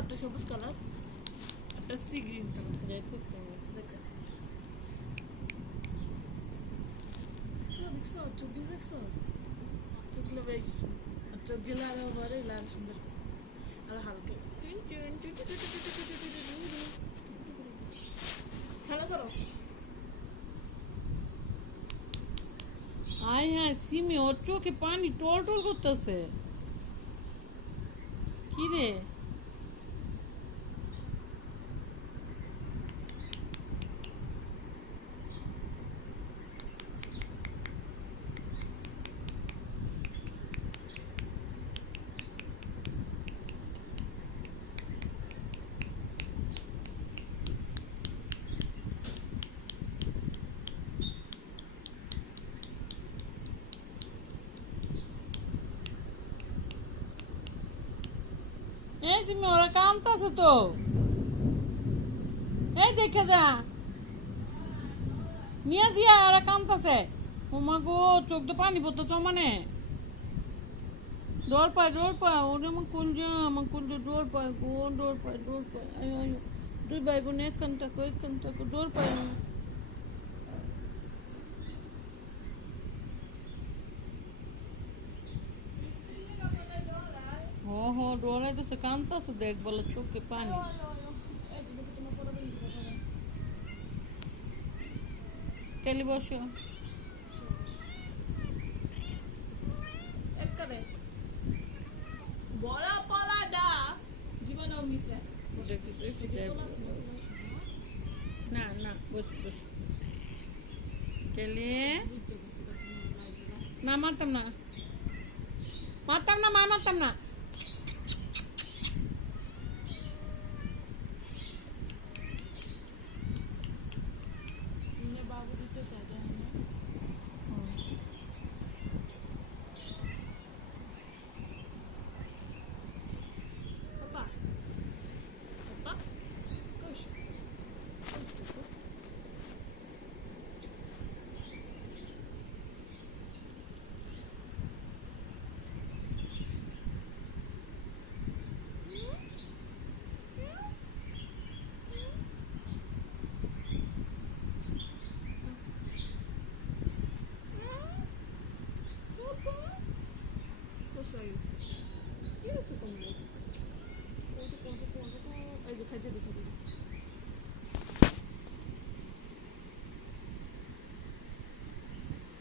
একটা সবুজ কালার, একটা সি গ্রিন কালার। দেখছো চোখগুলো, দেখছো চোখগুলো বেশ, চোখ গেলে আরো বড়, আরো সুন্দর আর হালকা। খেলা করো। আয় হ্যাঁ সিমি, ওর চোখে পানি টল টল করতেছে। কি রে? এই সিমি, ওরা কামতাছে তো, এই দেখে যা, নিয়ে দিয়া ওরা কামতাছে। ও মা গো, চোখ তো পানি পড়তেছ মানে। ডোর পায়, ডোর পায়, ওরে আমার কুল যা ডোর পায় গো, ডোর পায়, ডোর পায়। আয় আয়, দুই ভাই বোন একখান থাকো, ডোর পায় না। ও ডোরাইতেছে, কামতাছে, দেখ বলে চোখে পানি। কেলি বসো। বড় পলাডা জীবনেও মিশে না না, বসো বসো। কেলি না, মারতাম না, মারতাম না, মারতাম না।